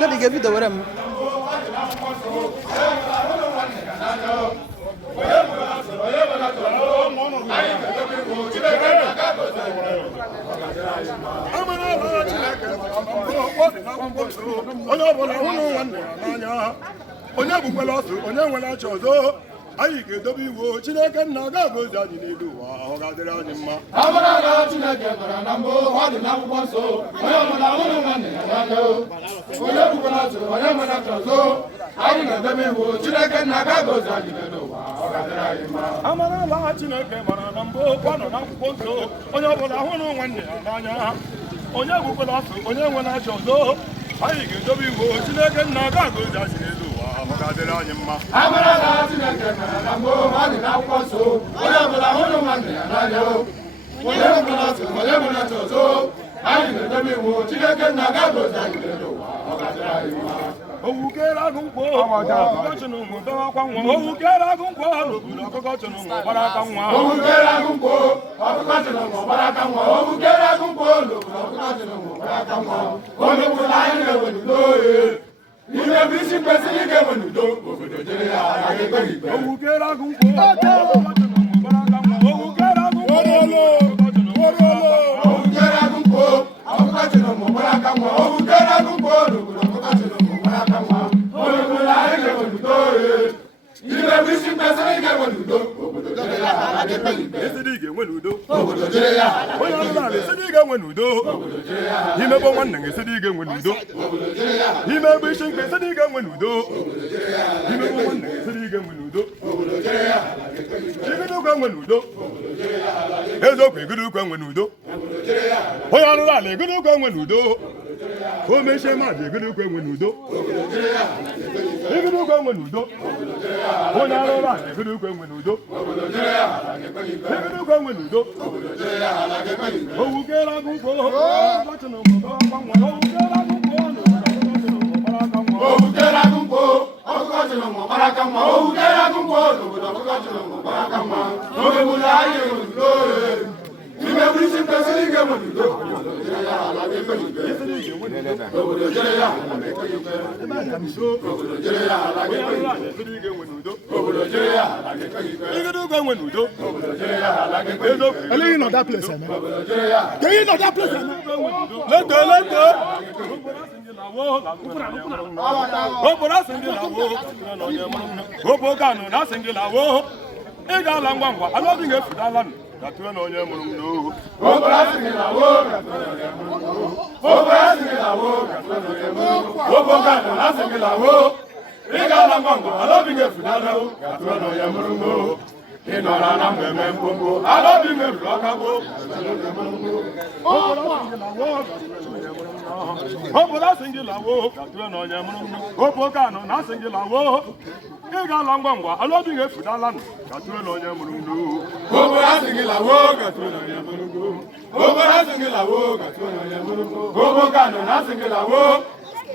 Let me give you the word. Anyị ga-edobe iwu Chineke nna ga-agọzi anyị n'elu ụwa ọ ga-adịrị anyị mma. Amara na Chineke mara na mbụ ọ dị n'akwụkwọ nsọ onye ọbụla hụrụ nwanne ya n'anya onye bụkwara atụ onye nwere atụ ọzọ anyị ga-edobe iwu Chineke nna ga-agọzi anyị n'elu ụwa ọ ga-adịrị anyị mma. Amara na Chineke mara na mbụ ọ nọ n'akwụkwọ nsọ onye ọbụla hụrụ nwanne ya n'anya onye bụkwara atụ onye nwere atụ ọzọ anyị ga-edobe iwu Chineke nna ga-agọzi anyị n'elu ụwa ọ ga-adịrị anyị mma. Amara na Chineke mara na mbụ ọ dị n'akwụkwọ nsọ onye ọbụla hụrụ nwanne ya n'anya onye bụkwara atụ onye nwere atụ ọzọ anyị ga-edobe iwu Chineke nna ga-agọzi anyị n'elu ụwa ọ ga-adịrị anyị mma. Owukere agụ nkwọ ọkụkọ chụrụ ụmụ dọwakwa nwa owukere agụ nkwọ n'obodo ọkụkọ chụrụ ụmụ gbara aka nwa owukere agụ nkwọ ọkụkọ chụrụ ụmụ gbara aka nwa owukere agụ nkwọ n'obodo ọkụkọ chụrụ ụmụ gbara aka nwa onye bụla anyị na-enwe n'udo ime bụ isi kwesịrị ike enwe n'udo obodo jere ya agaghị ekpe ikpe owukere agụ nkwọ ọkụkọ chụrụ ụmụ gbara aka nwa owukere agụ nkwọ owukere agụ nkwọ ọkụkọ chụrụ ụmụ gbara aka nwa owukere agụ nkwọ n'obodo ọkụkọ chụrụ ụmụ gbara aka nwa onye bụla anyị na-enwe n'udo ime bụ isi kwesịrị ike enwe n'udo obodo jere ya agaghị ekpe ikpe esidi ga-enwe n'udo obodo jere ya onye ọbụla esidi ga-enwe n'udo imebe nwanne gị esidi ga-enwe n'udo imebe isi nke esidi ga-enwe n'udo imebe nwanne gị esidi ga-enwe n'udo igidukwu enwe n'udo eziokwu igidukwu enwe n'udo onye ọrụrụ ala igidukwu enwe n'udo o mechie mmadụ igidukwu enwe n'udo igidukwu enwe n'udo onye ọrụrụ ala igidukwu enwe n'udo igidukwu enwe n'udo owukere agụ nkwọ owukere agụ nkwọ ọkụkọ chụrụ ụmụ gbara aka nwa owukere agụ nkwọ n'obodo ọkụkọ chụrụ ụmụ gbara aka nwa oge bụla anyị enwe n'udo ime bụ isi kwesịrị ike enwe n'udo obodo jere ya ala ga-ekpe ikpe obodo jere ya ala ga-ekpe ikpe obodo jere ya ala ga-ekpe ikpe obodo jere ya ala ga-ekpe ikpe igidukwu enwe n'udo obodo jere ya ala ga-ekpe ikpe Eléyìí nọ that place eme. obodo jere ya Eléyìí nọ that place eme. leto obodo asị ndị lawo obo kanụ na asị ndị lawo ị ga-ala ngwa ngwa ala obi ga-efudala nụ gatụwe na onye mụrụ m n'ohu obodo asị gị lawo obodo asị gị lawo obo kanụ na asị gị lawo ị ga-ala ngwa ngwa ala obi ga-efudala gatụwe na onye mụrụ m n'ohu ị nọrọ na mmemme mkpụmkpụ ala obi merụrụ ọka gboo obodo asị gị lawo gatụwe na onye mụrụ m n'ohu obo kanụ na asị gị lawo ị ga-ala ngwa ngwa ala obi ga-efudala nụ gatụwe na onye mụrụ m n'ohu obodo asị gị lawo gatụwe na onye mụrụ m n'ohu obodo asị gị lawo gatụwe na onye mụrụ m n'ohu obo kanụ na asị gị lawo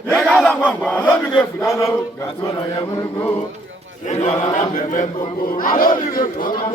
ị ga-ala ngwa ngwa ala obi ga-efudala gatụwe na onye mụrụ m n'ohu ị nọrọ na mmemme mkpụmkpụ ala obi ga-efudala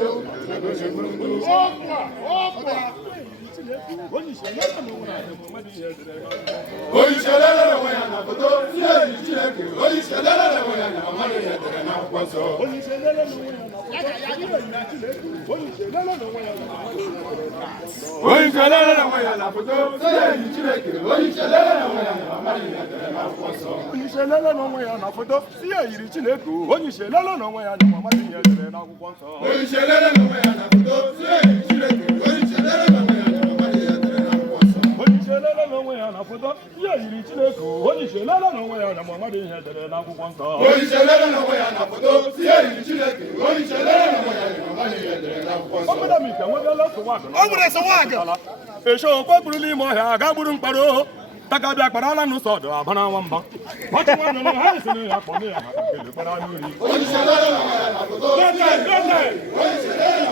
Oyiselele onwe ya na foto ihe eji Chineke oyiselele onwe ya na mmadụ ihe dere n'akwụkwọ nsọ oyiselele onwe ya na foto ihe eji Chineke oyiselele onwe ya na mmadụ ihe dere n'akwụkwọ nsọ oyiselele onwe ya na foto ihe eji Chineke oyiselele onwe ya na mmadụ ihe dere n'akwụkwọ nsọ onyiselele n'onwe ya na foto ihe yiri Chineke onyiselele n'onwe ya na mmadụ ihe dere n'akwụkwọ nsọ oyiselele onwe ya na foto ihe eji Chineke oyiselele onwe ya na mmadụ ihe dere n'akwụkwọ nsọ chelele n'onwe ya na foto ihe yiri Chineke onye chelele n'onwe ya na mmadụ ihe dere n'akwụkwọ nsọ onye chelele n'onwe ya na foto ihe yiri Chineke onye chelele n'onwe ya na mmadụ ihe dere n'akwụkwọ nsọ obodo m ike nwegala sowag esho okwe kpuru n'ime ọhịa ga gburu mkparo takabịa kparala n'ụsọ ọdụ abara nwamba ọchị nwanne na ha esiri ya kpọnye ya ha kele kpara n'uri onye chelele n'onwe ya na foto onye chelele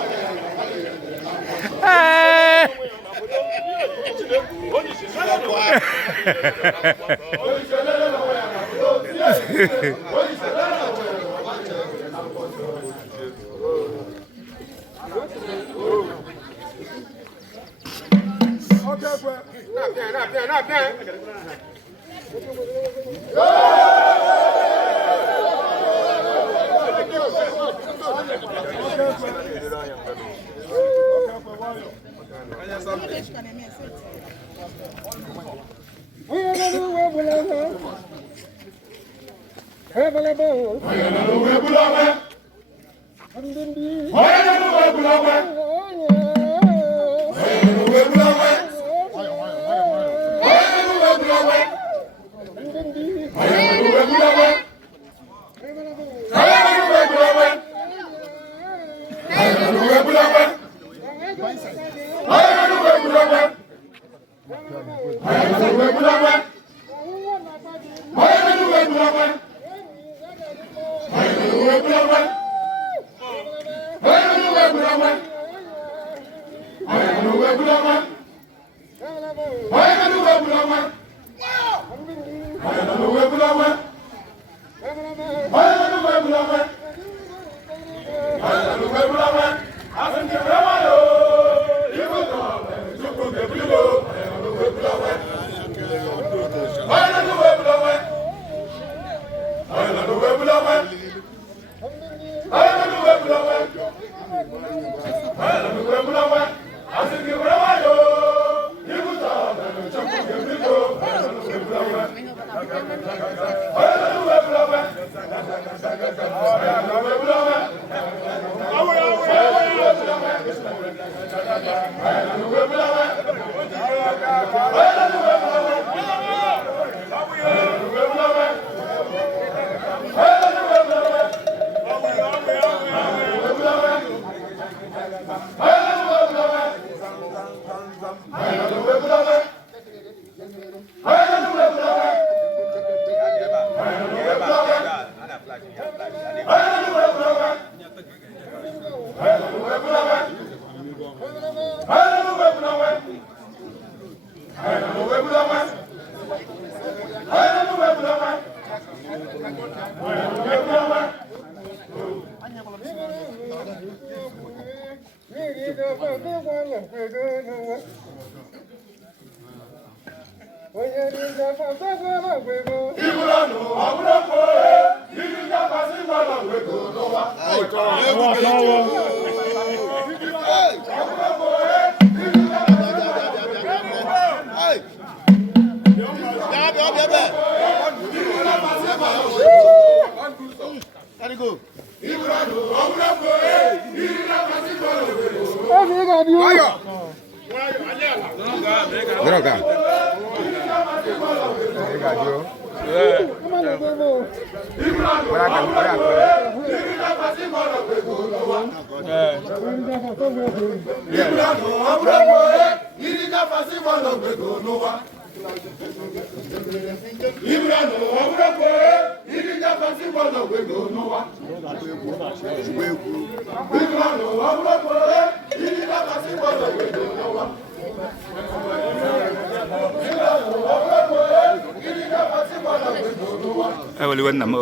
Ewan nama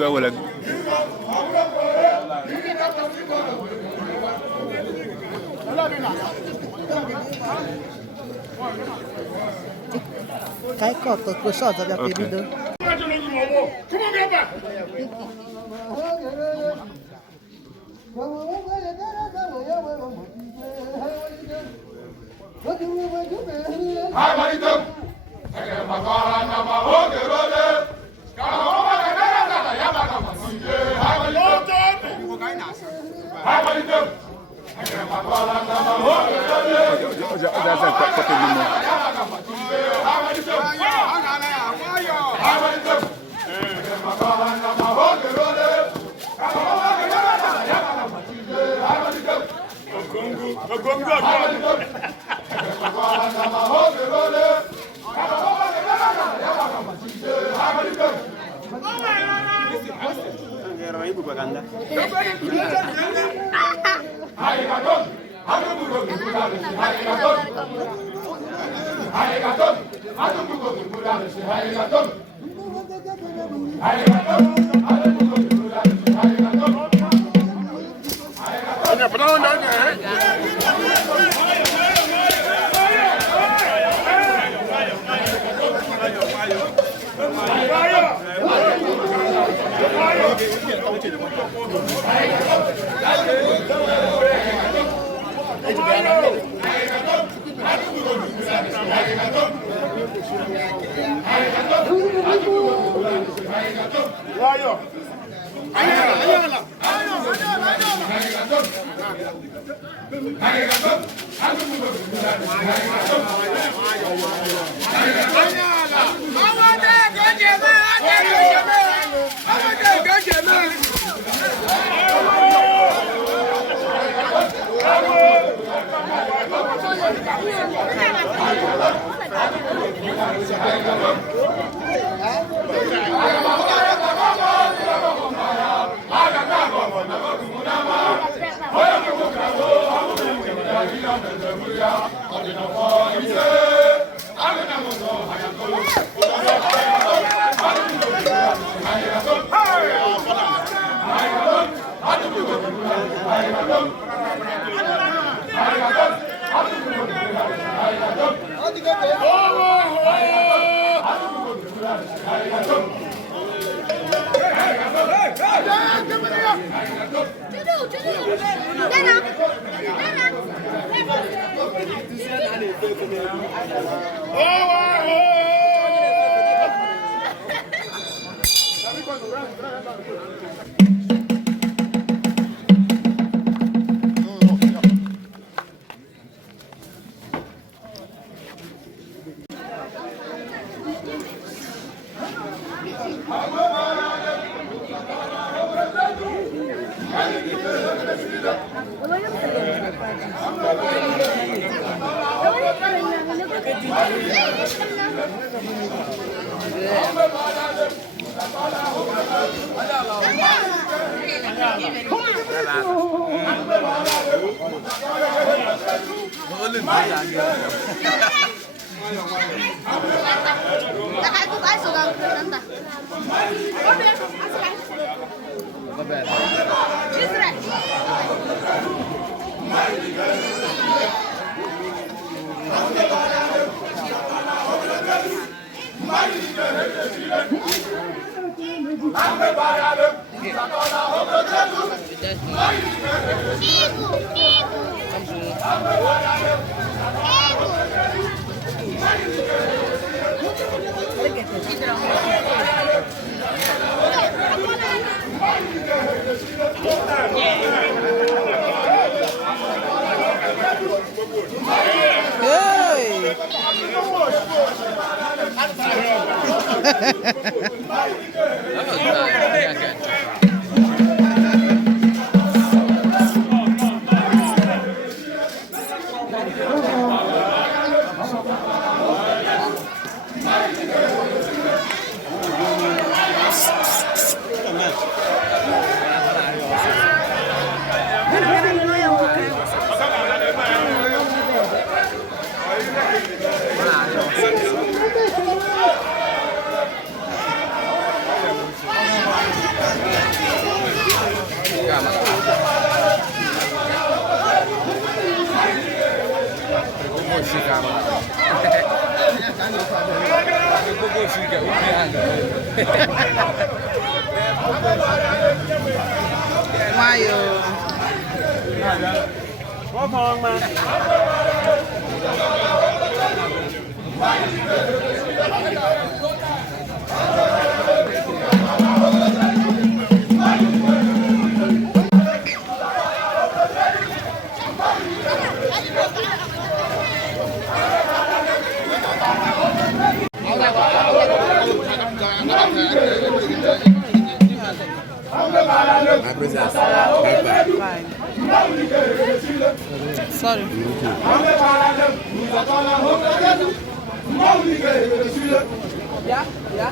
ewan Cái cọt của cơ sở ra cái video. Sorry. Yeah, yeah.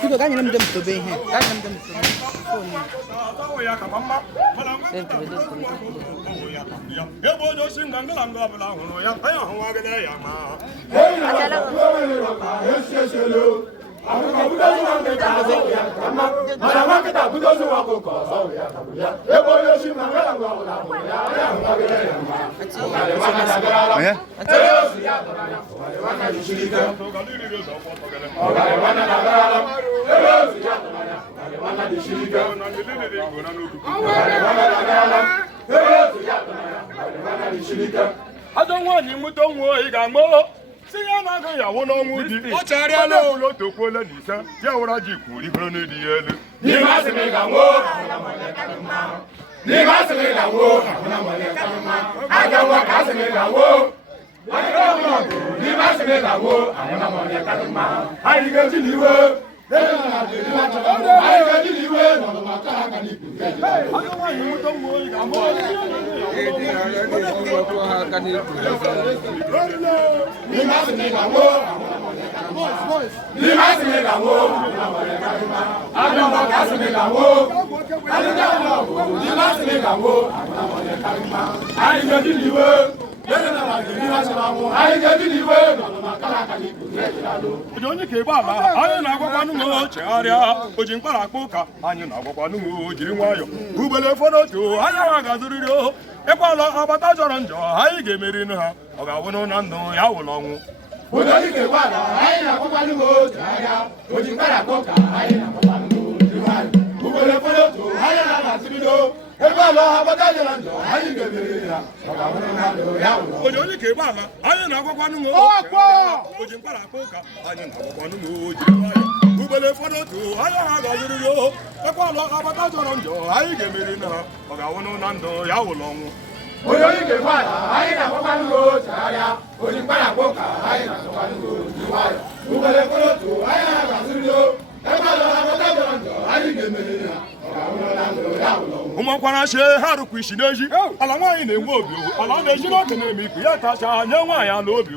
People can't even them to be here. Can't them to I don't want you to worry, Gambo. See, I'm not going to want to watch area low to pull a Nisa. Yawaji, you can do the yellow. You must make a war. You must make a war. I don't want to make a war. I don't know. You must make a war. I don't want to man. I go to the world. I go to the world. I don't want you to worry, Gambo. Ekwala abata jọrọ njọ anyị ga-emeri ha ọ ga-awụnụ na ndụ ya wụlọ ọnwụ odo dike kwala anyị na-akwụkwọ n'ụmụ otu agha oji mkpara akpọ ka anyị na-akwụkwọ n'ụmụ otu nwanyị ugboro foto anyị na-abazibido ebe ala agbata jere njọ anyị ga-emeri ya onye ka ebe ala anyị na-agwakwanụ m oji mkpara akpa ụka anyị na-agwakwanụ m oji ugbele ụfọdụ otu anya ha ga-azụrụ ya ekwe ala agbata jọrọ njọ anyị ga-emeri na ọ ga-awụnụ na ndụ ya wụlọ ọnwụ onye oyi ga-egbu ala anyị na-agwakwanụ m chegharịa oji mkpara akpa ụka anyị na-agwakwanụ m oji nwayọ ugbele ụfọdụ otu anya ha ga-azụrụ ya ebe ala agbata jọrọ njọ anyị ga-emeri ya ụmụnkwara chie ha rụkwa isi n'eji ala nwaanyị na-enwe obi ala ọ na-eji n'oke na-eme ikwu ya tacha nye nwaanyị ala obi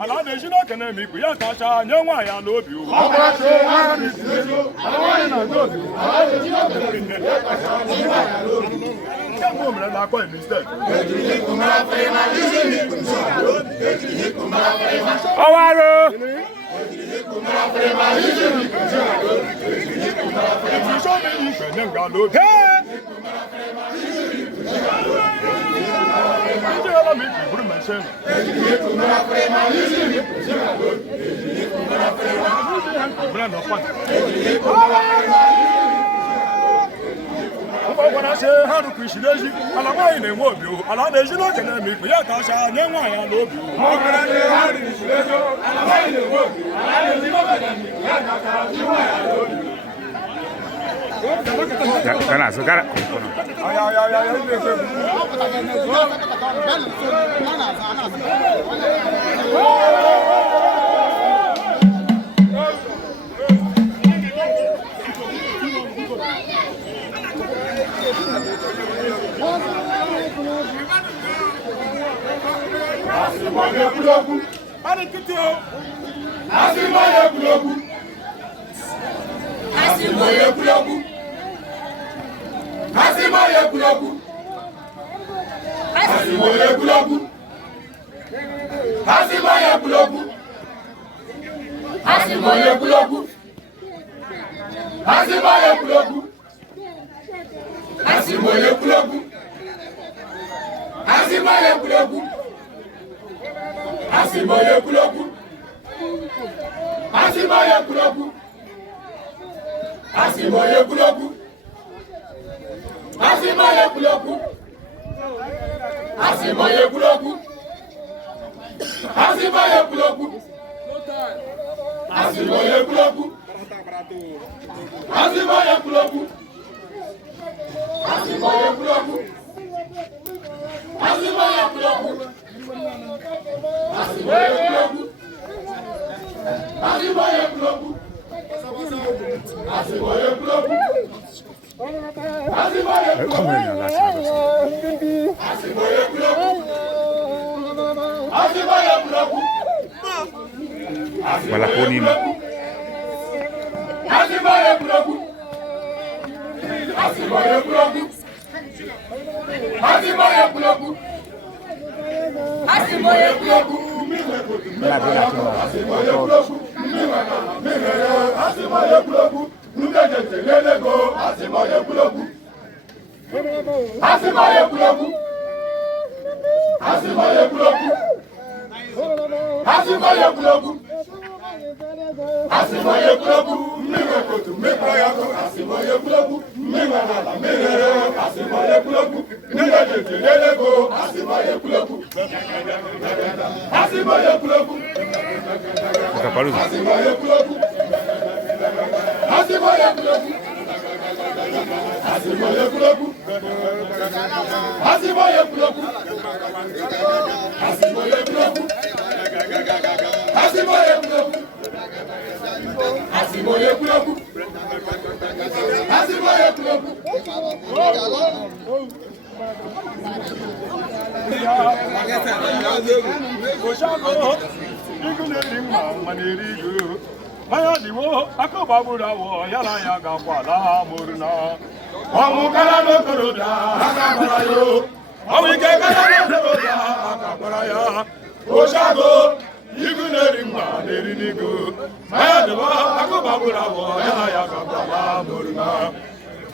ala ọ na-eji n'oke na-eme ikwu ya tacha nye nwaanyị ala obi kemgbe o mere na-akpọ mistake ọwarụ ụgbọgwara si ha rụkwa isi n'ezi ala nwaanyị na-enwe obi ala na-eji n'oke na-eme ikpe ya tacha nye nwaanyị ala obi wala ponima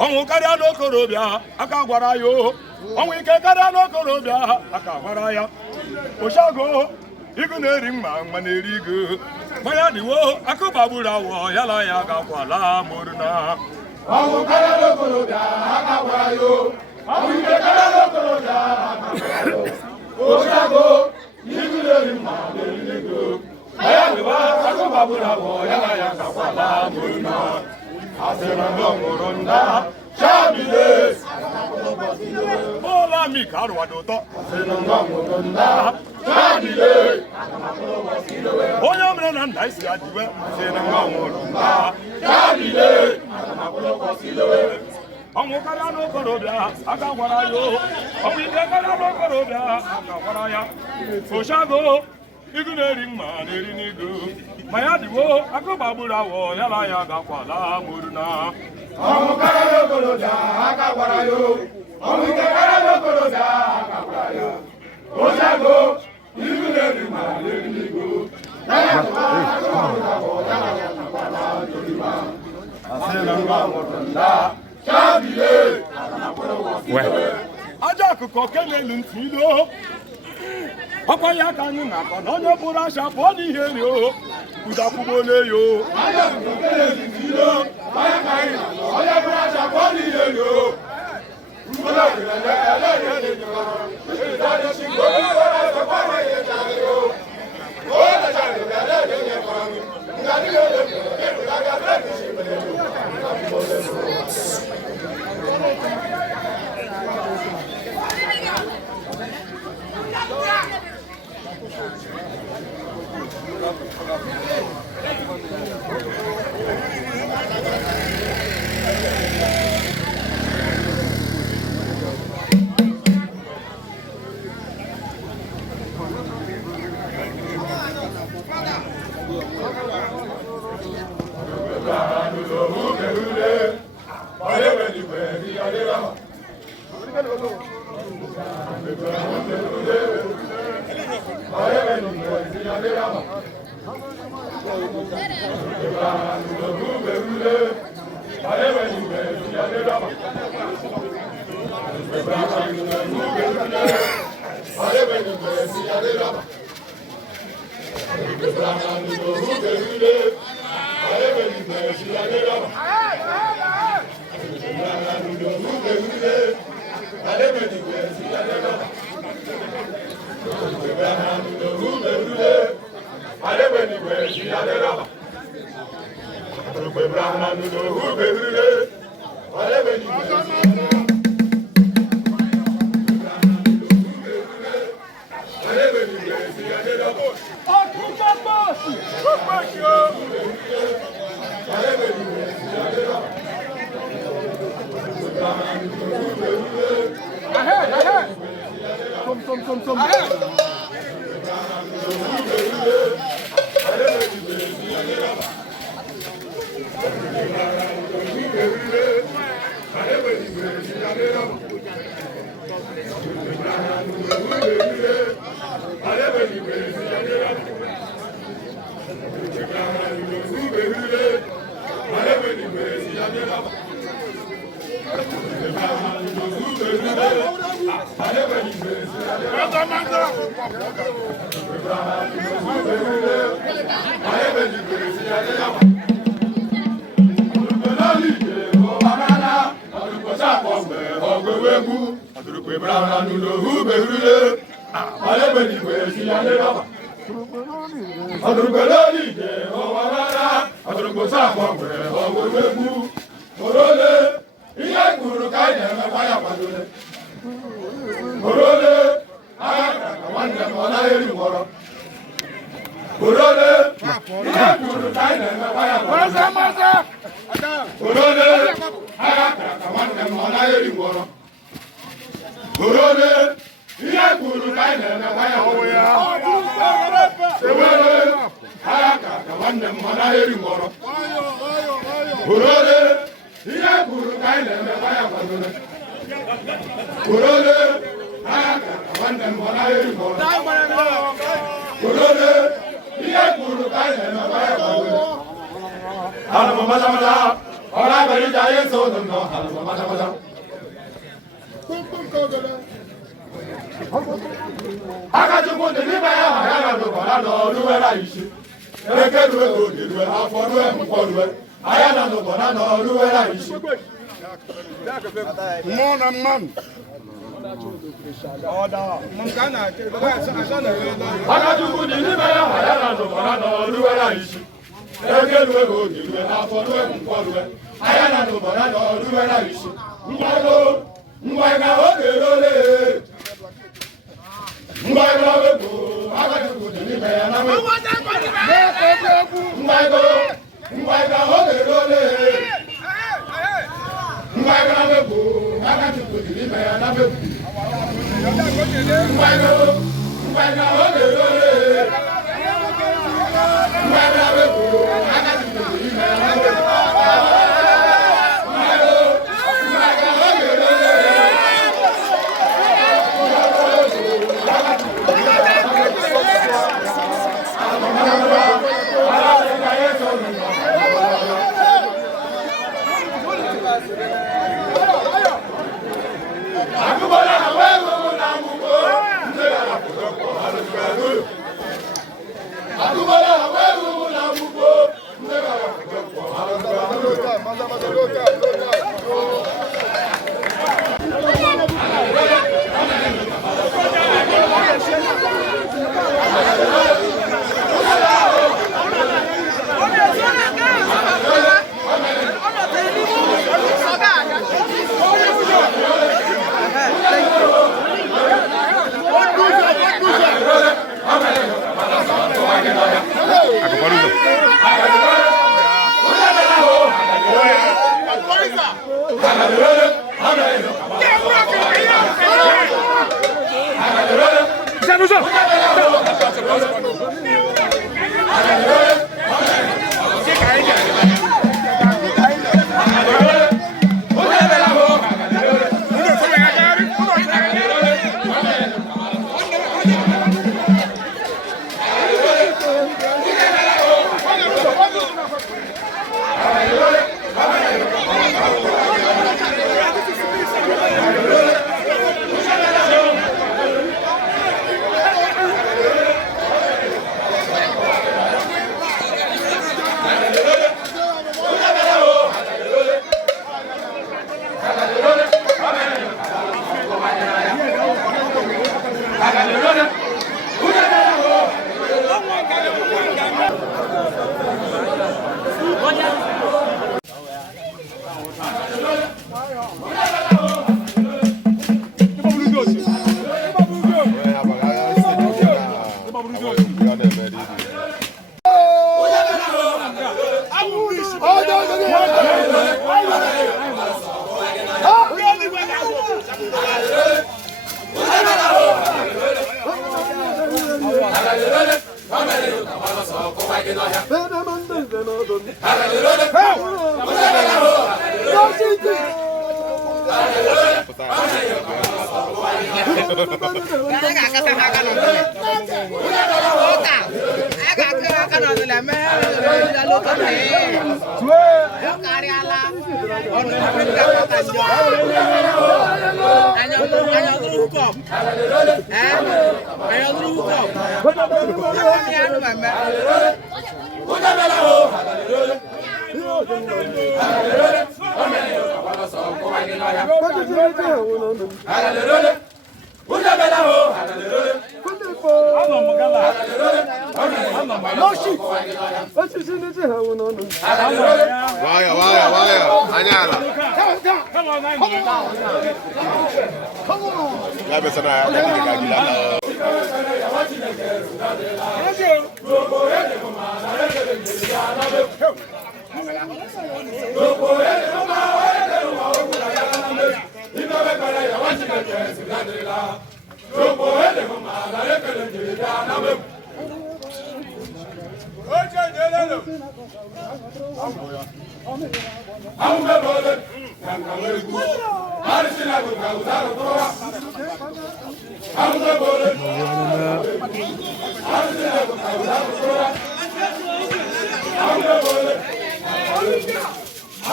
ọnwụ karịa n'okorobịa aka gwara ya ọnwụ ike karịa n'okorobịa aka gwara ya Oshago igu na-eri mma mma na-eri igu manya dịwo akụbagburu awọ yala ya gakwala mụrụna ọnwụ karịa n'okorobịa aka gwara yo ọnwụ ike karịa n'okorobịa aka gwara yo ochago igu na-eri mma na-eri igu manya dịwo akụbagburu awọ yala ya gakwala mụrụna asị na ndị ọmụrụ nda Shabile, Bola mi karu adoto. Shabile, Onye omere na nda isi adiwe. Shabile, Ọnwụ karịa n'okorobịa aka gwara ya ọnwụ ike karịa n'okorobịa aka gwara ya Oshago igu na-eri mma na-eri n'igu ma ya dịwo akụbagburu awọ yala ya gakwala mụrụna ọnwụ karịa n'okorobịa aka gwara yo ọnwụ ike karịa n'okorobịa aka gwara yo Oshago igu na-eri mma na-eri n'igu aja akụkọ ke n'elu ntị ilo ọkwa ya ka anyị na-akọ na onye bụrụ asha pụọ n'ihe ri o udakwugbo n'eyo Aka chukwu dị n'ime ya ayana no bana no ruwera ishi eke ruwe odi ruwe afọ ruwe mkpọ ruwe ayana no bana no ruwera ishi mmụọ na mmanụ Akachukwu dị n'ime ya ayana no bana no ruwera ishi eke ruwe odi ruwe afọ ruwe mkpọ ruwe ayana no bana no ruwera ishi ngwaga oge role ngwaga wego Akachukwu dị n'ime ya na wego ngwaga oge role ngwaga wego Akachukwu dị n'ime ya na wego ngwaga oge role ngwaga wego Akachukwu dị n'ime ya na wego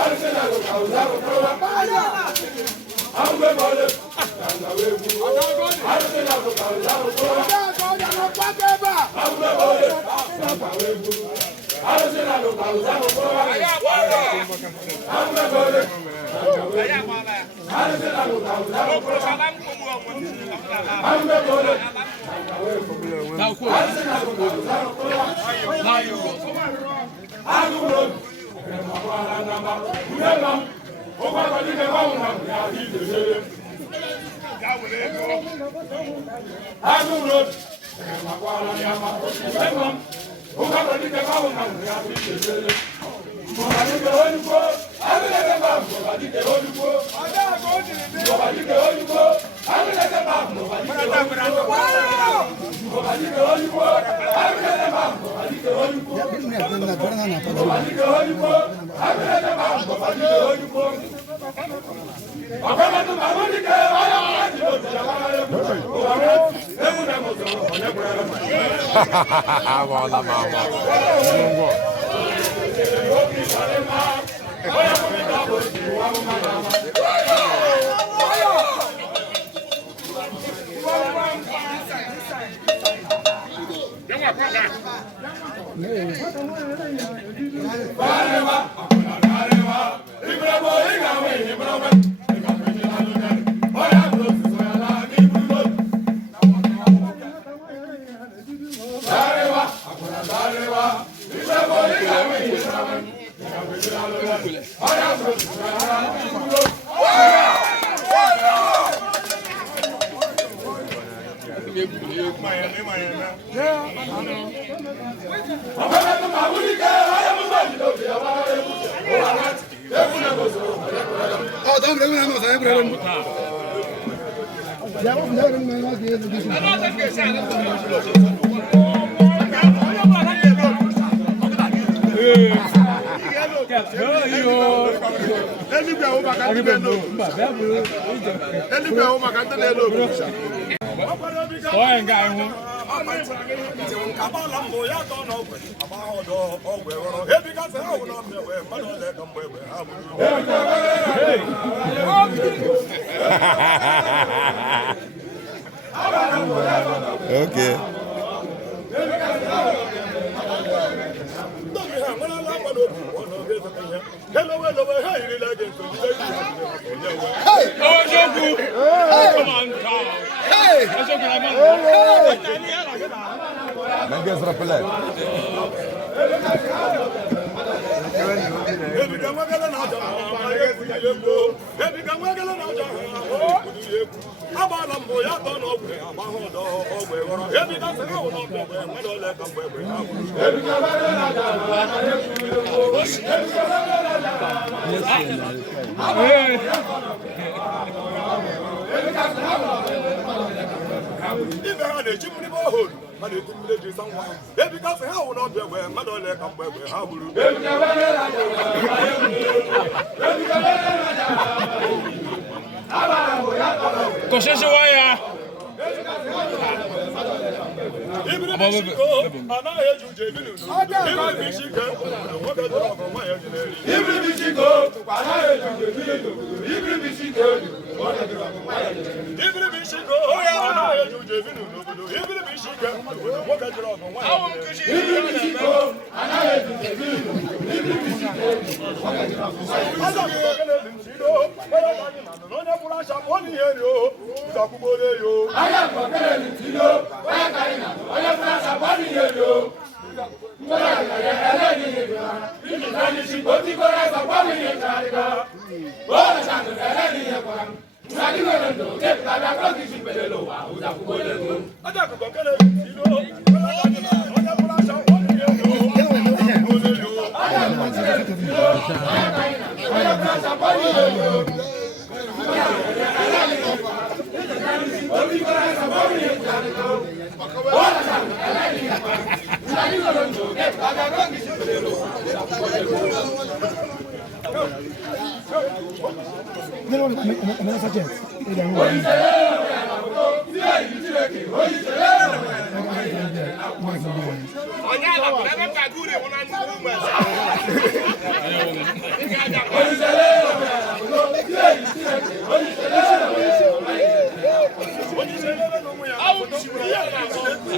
Arusi na Okay.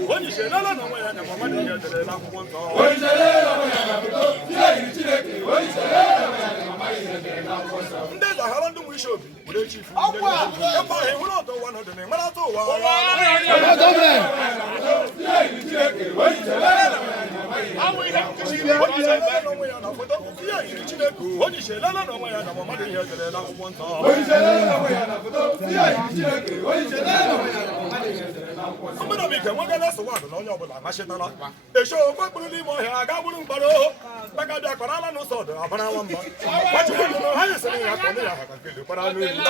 When you say lala na nwa ya na mama dị ihe dere n'akwụkwọ nsọ. Ndị zahara ndị nwe isi obi were chifu ebe ahụ ịhụrụ ọtọ ụwa nọdụ na ịmarata ụwa onye isi lala na onwe ya na mama dị ihe dere n'akwụkwọ nsọ. Omenabike nwoke na-esogbu adụ na onye ọbụla machitara esho okwe kpụrụ n'ime ọhịa aga gburu mkpara takadị akparala n'ụzọ ọdụ abara nwa mba gbachikwanụ ha nyesịrị ya ka ọnụ ya ha ka nkele kpara anụ elu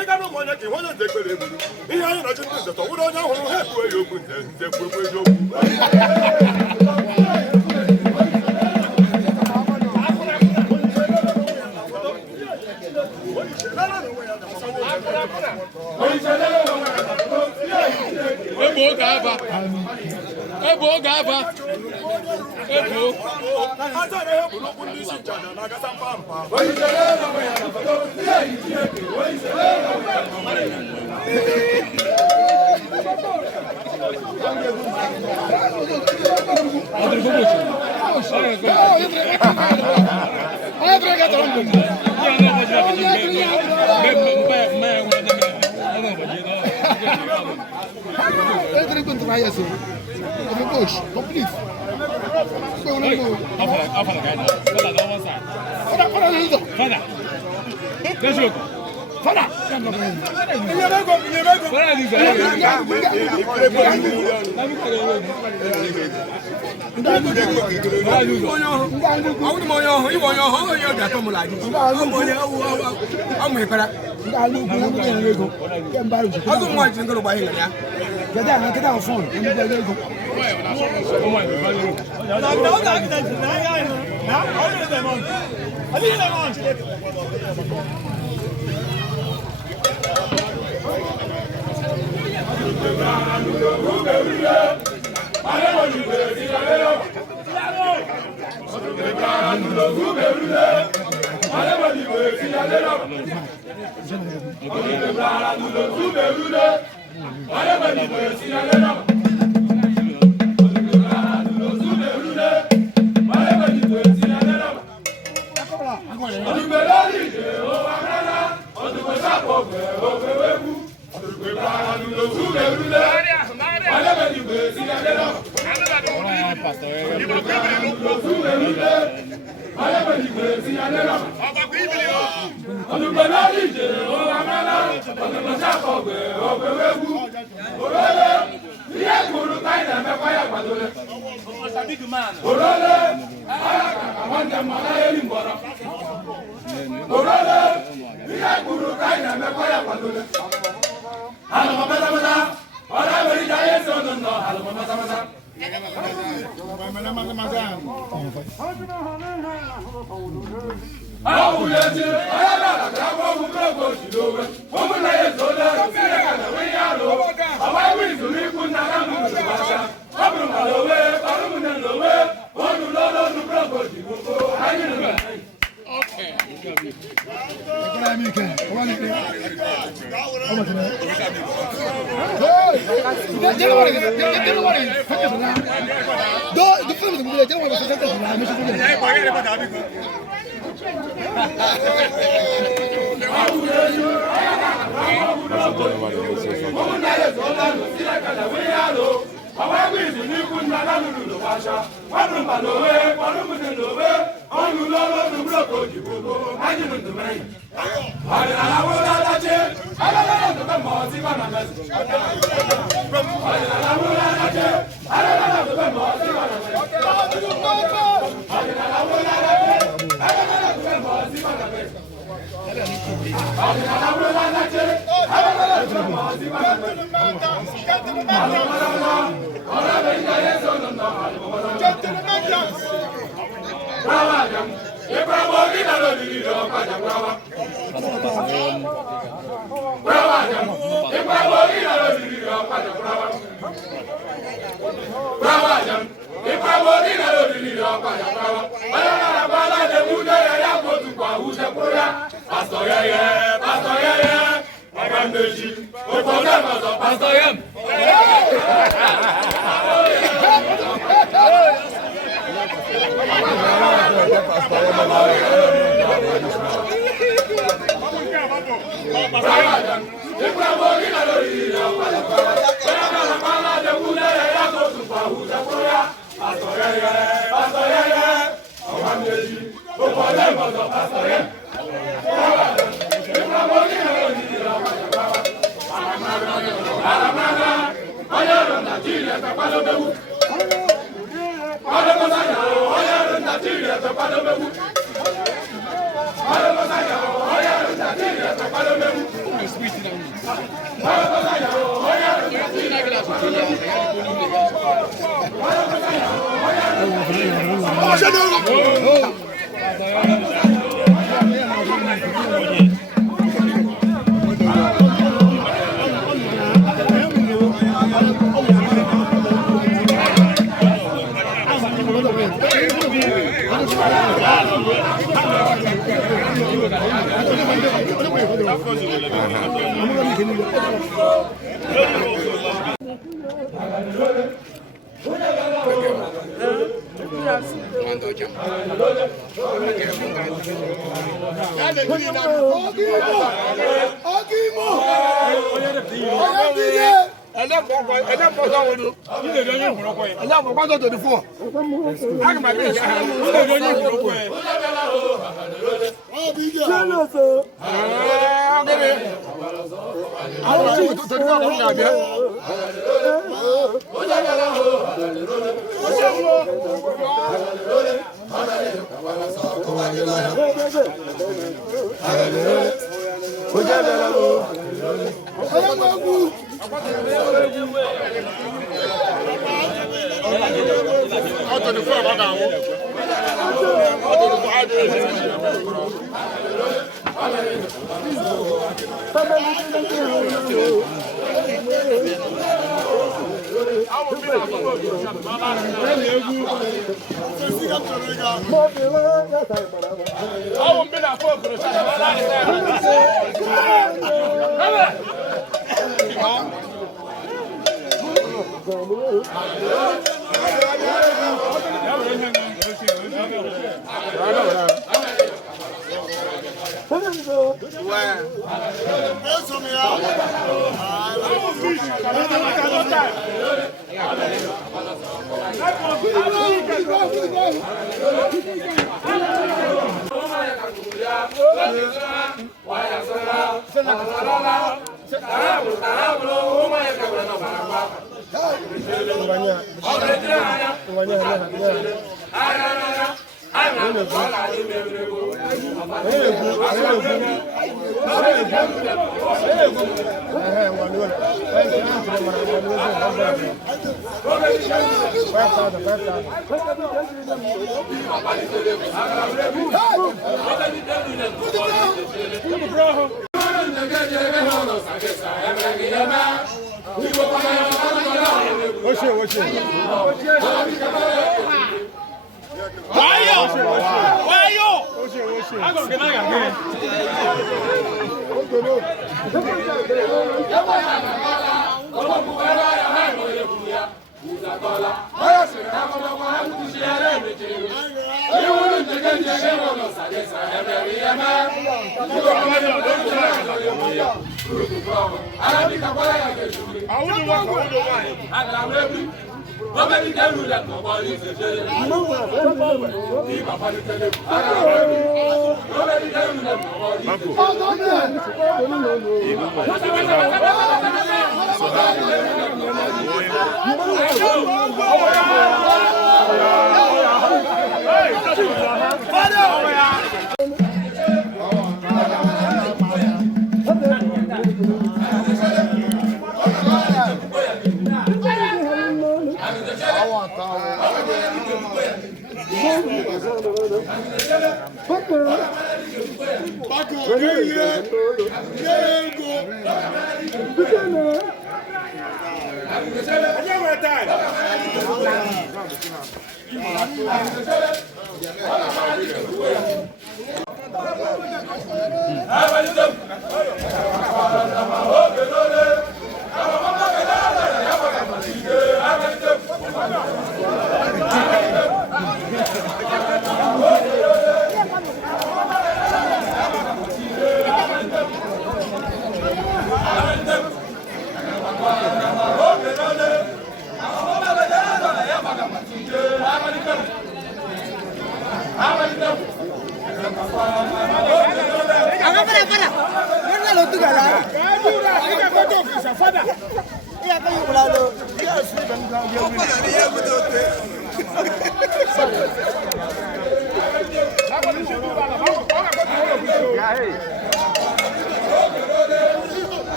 ịga n'ụmụ onye ka onye nze ekpere egburu ihe anyị na-achị ndị nze tọwụrụ onye ọhụrụ ha ekwuo ya okwu nze kwuekwu eziokwu Ebo gaba. Ebo. Atara ihe bụrụ okwu ndị isi nchaja na-agasa mpampa. Bravo,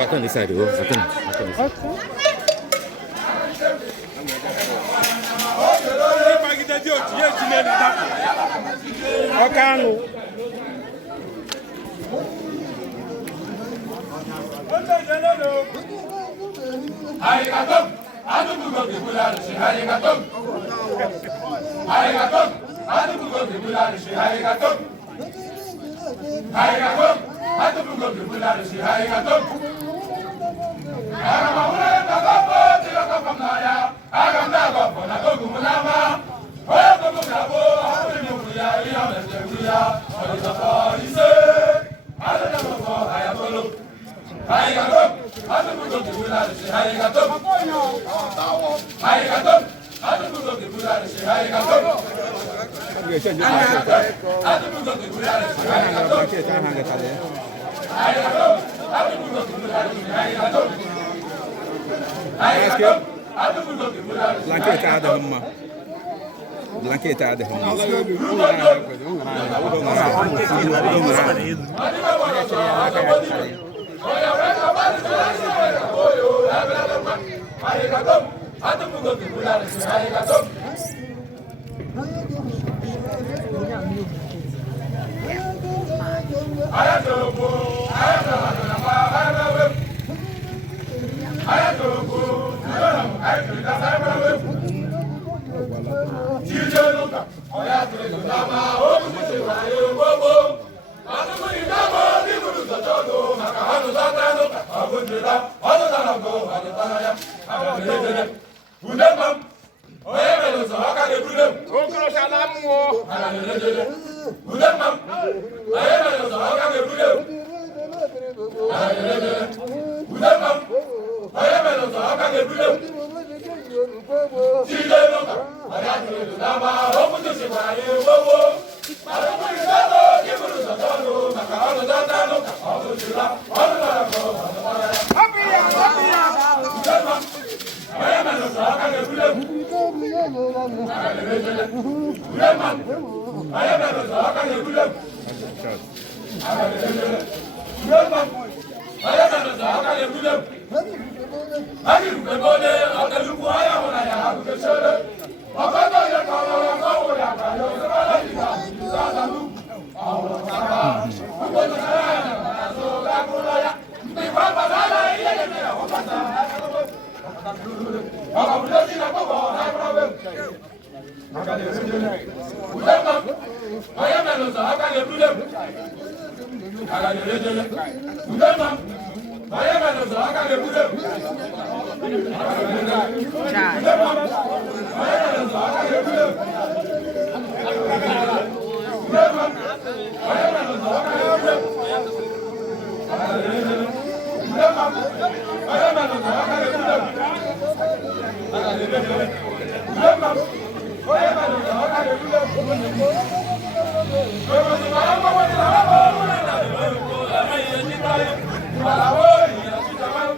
Attends, this side, go. Attends. Bravo!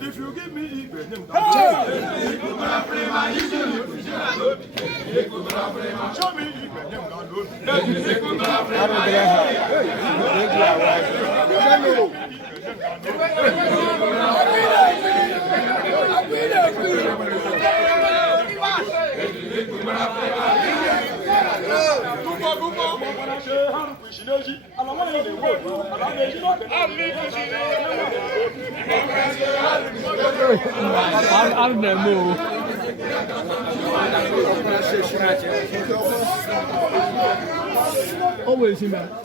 If you give me show me Always in that.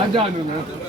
Aja no.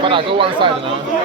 But I go one side now.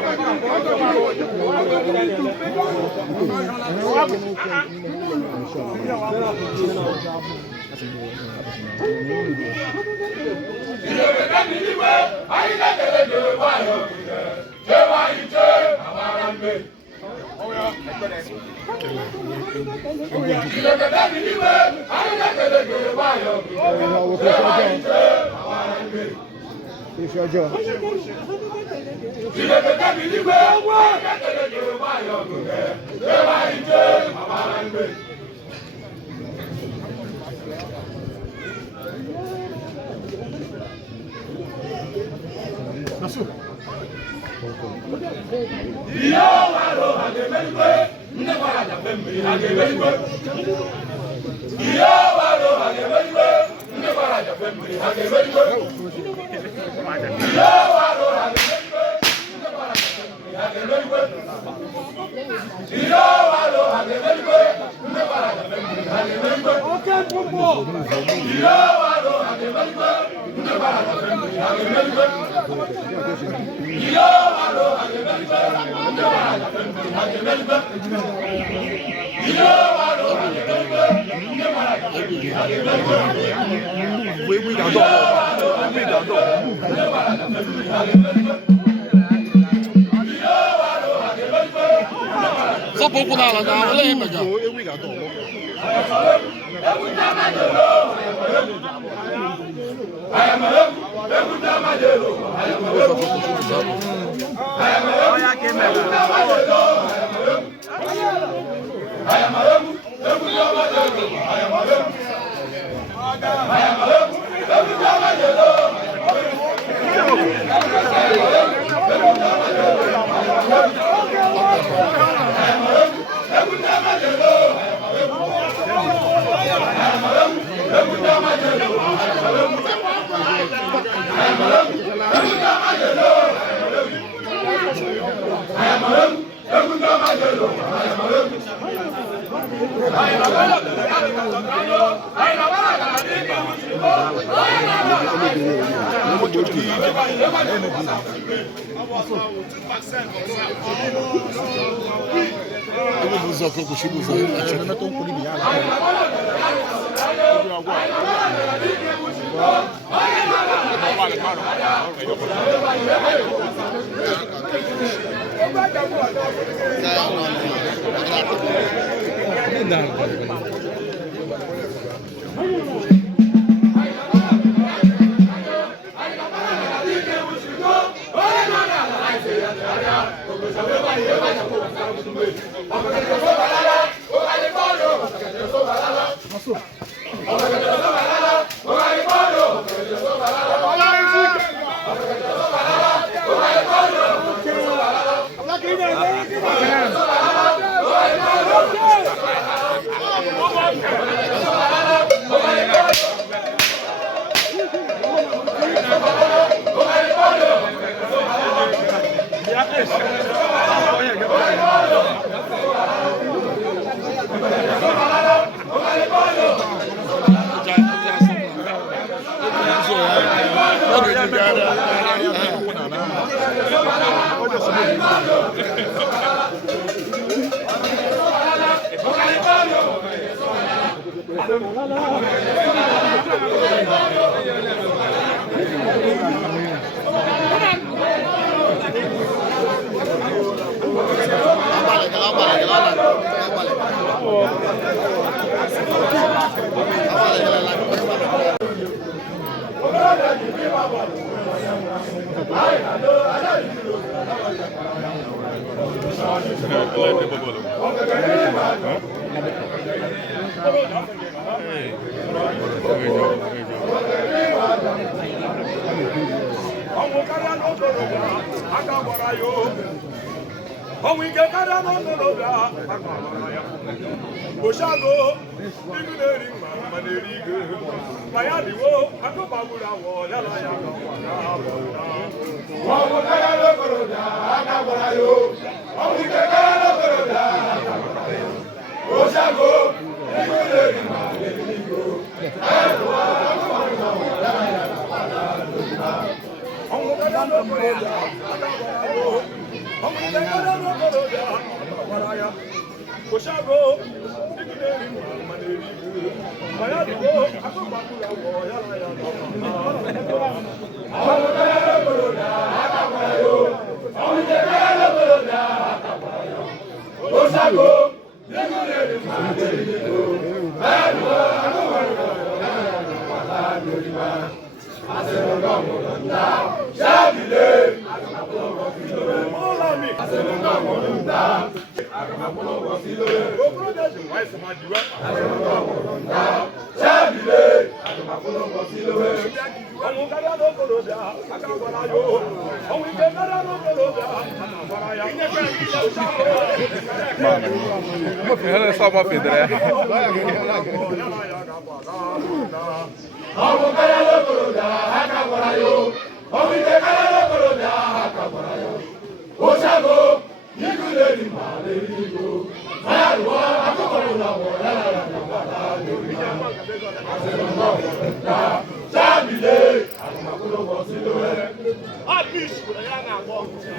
Só pouco na lá, não lembra já.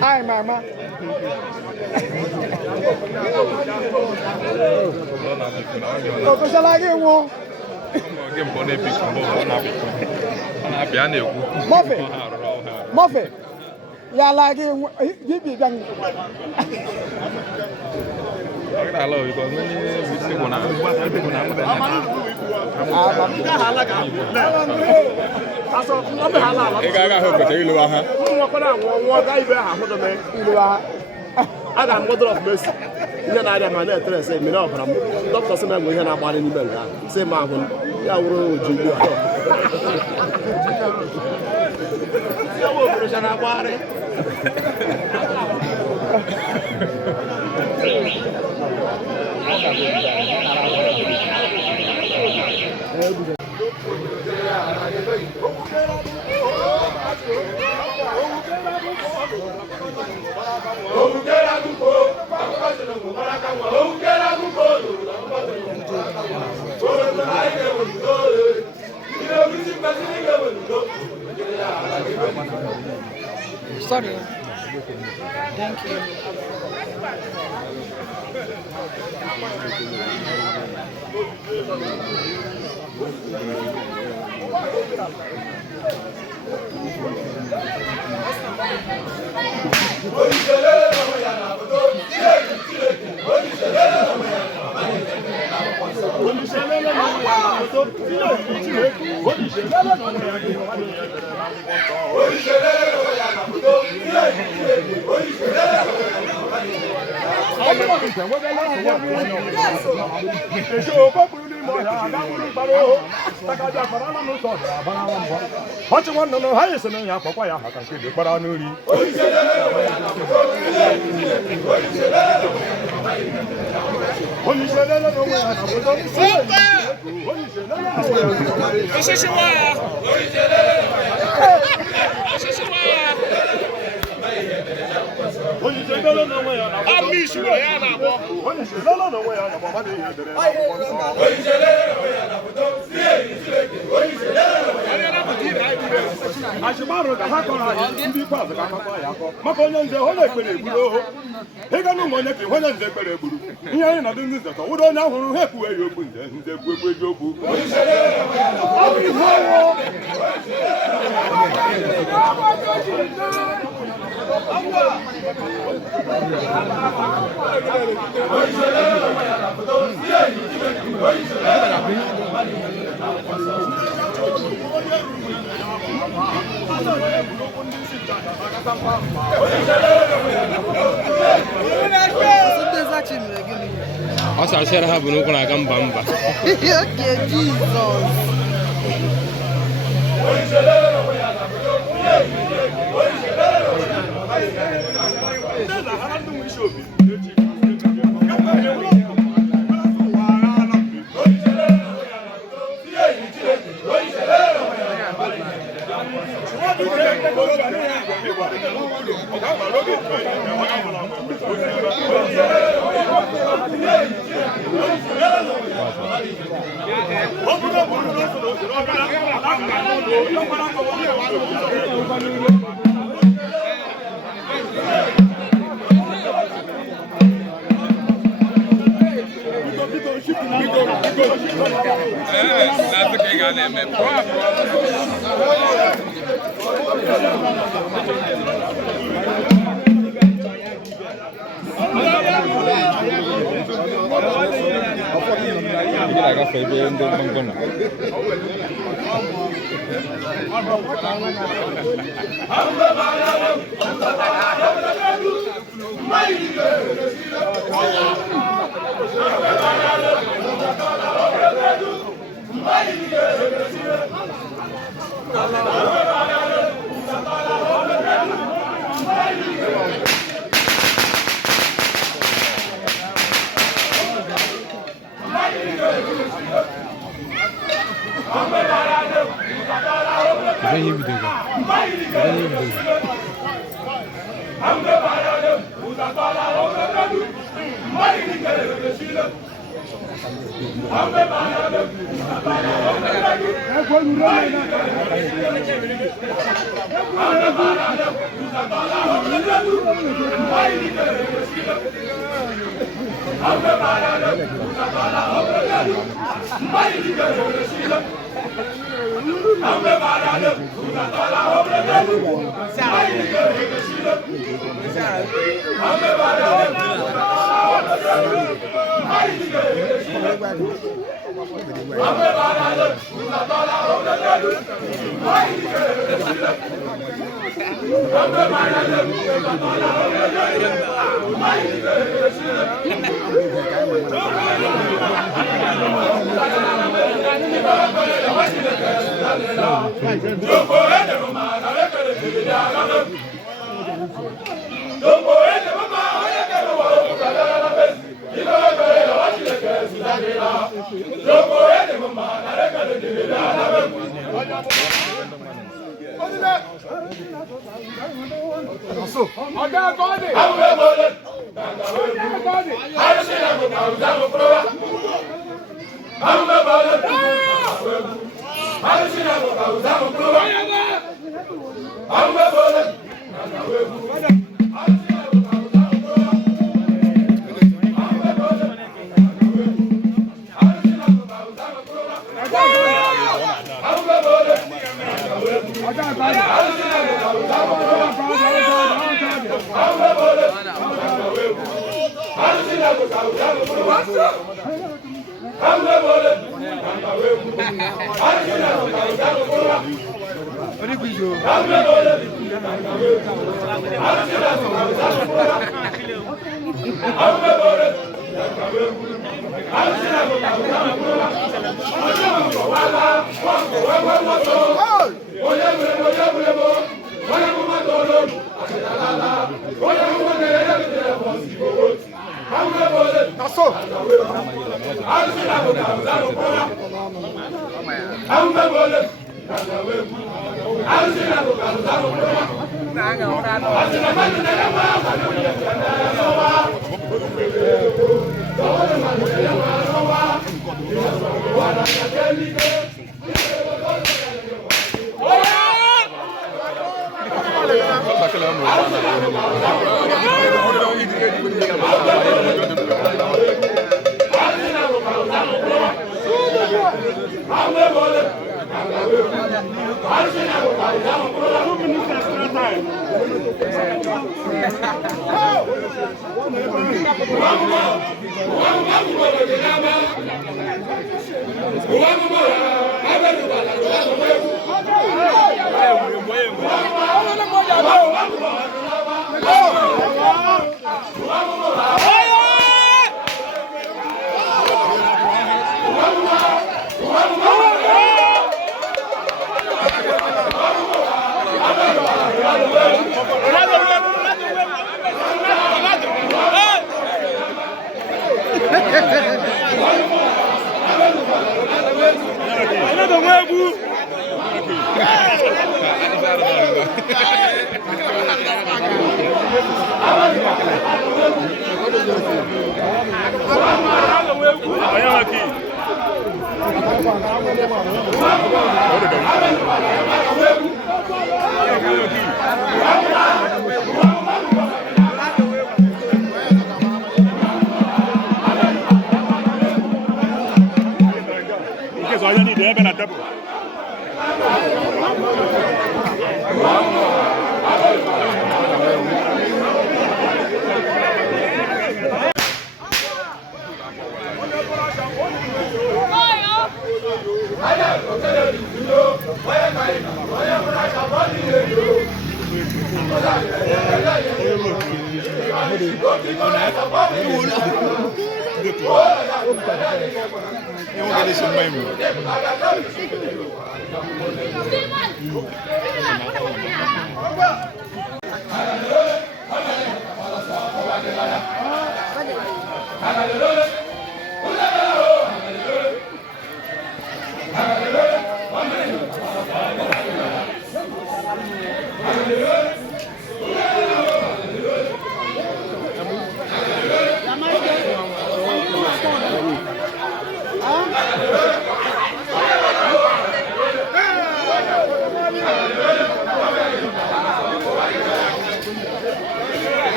Hi, Mama. Muffet. Yeah, like it. Hello, because many people now. ị ga-aga ahụ obodo ilu ha aga m godoro of mercy ihe na-arịa ma na-etere ese mmiri ọbara m dọkịta sị na enwe ihe na-agbalị n'ime nke ahụ sị ma ahụ ya wụrụ oji ugbu a ya wụ obodo na-agbagharị Sorry. Thank you. Asa share ha bunu kuna kan bamba. Okay, Jesus. I'm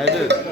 I did.